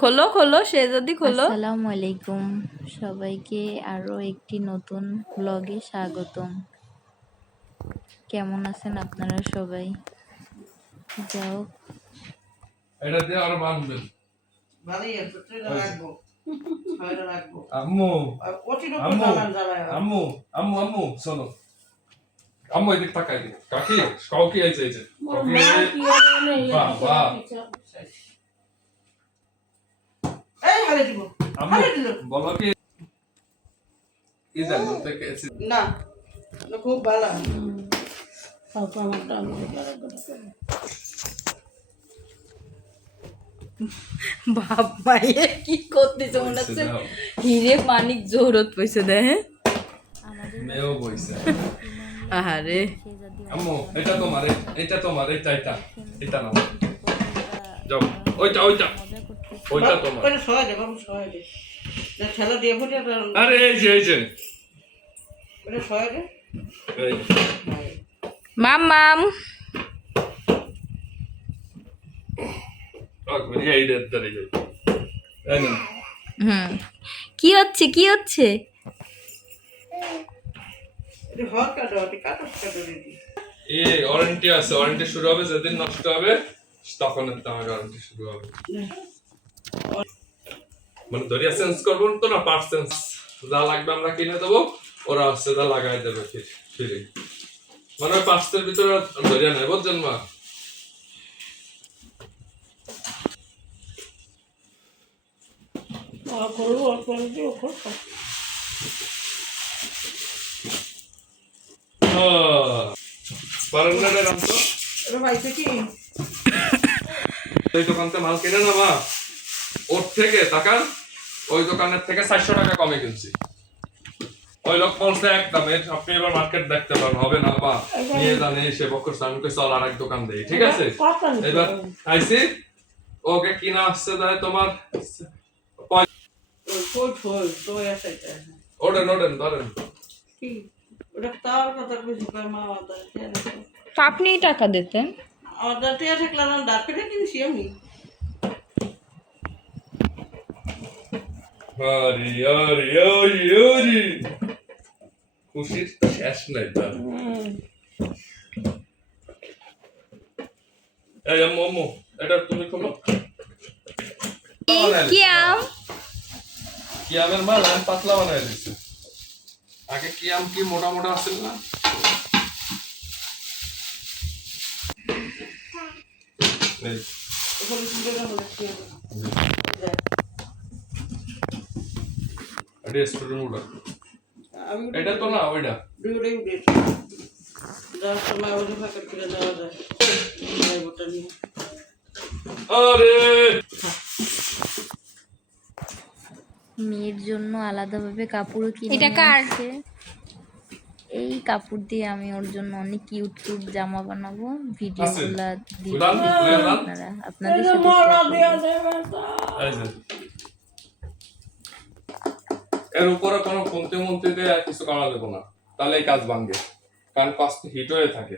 খোলো খোলো, সে যদি খোলো। আসসালামু আলাইকুম সবাইকে, আরো একটি নতুন ব্লগে স্বাগতম। কেমন আছেন আপনারা সবাই? যাও এটা দিয়ে আরো বাঁধবেন। ভালোই আছে, ট্রেনে রাখবো, ছয়টা রাখবো। আম্মু কঠিন আম্মু জানান জানায় আম্মু আম্মু আম্মু শোনো, আম্মু এদিক তাকাই দিই। কাকি কাউকে এই যে কাউকে বাবা এই হালে দিব, আম্মু হালে দিল বলো কি কি জানো থেকে না, না খুব ভালো। বাপ মায়ে কি করতেছে মনে হচ্ছে হিরে মানিক জোহরত পয়সা দেয়। হ্যাঁ মেও বইছে। আহারে আম্মু এটা তোমার, এটা তোমার, এটা এটা নাও, যাও ওইটা ওইটা ওইটা তোমার। ওটা সহায় দে বাবু, সহায় দে, না ঠেলা দিয়ে ফুটে। আরে এই যে ওটা সহায় দে। এই মাম মাম এই ডেট ধরে যাই। এই না কি হচ্ছে কি হচ্ছে? এটা হক কাটো, এটা কাটো কাটো দিদি। এই ওয়ারেন্টি আছে, ওয়ারেন্টি শুরু হবে যেদিন নষ্ট হবে তখন তোমার ওয়ারেন্টি শুরু হবে। মানে দরিয়া চেঞ্জ করবো তো না, পার্ট চেঞ্জ যা লাগবে আমরা কিনে দেবো, ওরা হচ্ছে যা লাগাই দেবে ফ্রি। মানে ওই পার্টসের ভিতরে দরিয়া নেই, বুঝছেন মা? পারেন না রে রাম তো? এটা পাইছে কি? ওই দোকান থেকে মাল কিনে না মা, ওর থেকে টাকা ওই দোকানের থেকে 400 টাকা কমে কিনছি। ওই লোক বলছে একদম, আপনি এবার মার্কেট দেখতে পারেন, হবে না বা নিয়ে জানে সে বকর সামনে চল আর এক দোকান দেই, ঠিক আছে? এবার আইসি ওকে কিনা আসছে তাই তোমার ফুল ফুল তো আছে এটা ওডেন ধরেন কি? ওটা তার কথা কইছি মা, আমাদের তো আপনিই টাকা দিতেন। আমাদের টিয়া থাকলে না ডাক্তারে কিনছি আমি। আরে আরে আরে আরে খুশির তো শেষ নাই তার। এই আম্মু এটা তুমি খোলো। কি আম? কি আমের মাল আমি পাতলা বানাই দিচ্ছি। আগে কি আম কি মোটা মোটা আসছিল না? এই ওখানে সুন্দর না বলে কি হবে? এটা স্টুডেন্ট উড়া, আমি এটা তো না ওইটা। দুটোই উঠে যাওয়ার সময় ওই ফাঁকা করে যাওয়া যায় ওটা নিয়ে। আরে মেয়ের জন্য আলাদাভাবে কাপড়ও কিনে এটা নিয়ে কার? আসছে। এই কাপড় দিয়ে আমি ওর জন্য অনেক কিউট কিউট জামা বানাবো, ভিডিওগুলা দিচ্ছি আপনারা, আপনাদের সাথে share করবো। এই যে এর উপরে কোনো কমতে মন্তে দিয়ে কিছু করা যাবে না, তাহলে এই কাজ ভাঙবে, কারণ কাজ হিট হয়ে থাকে।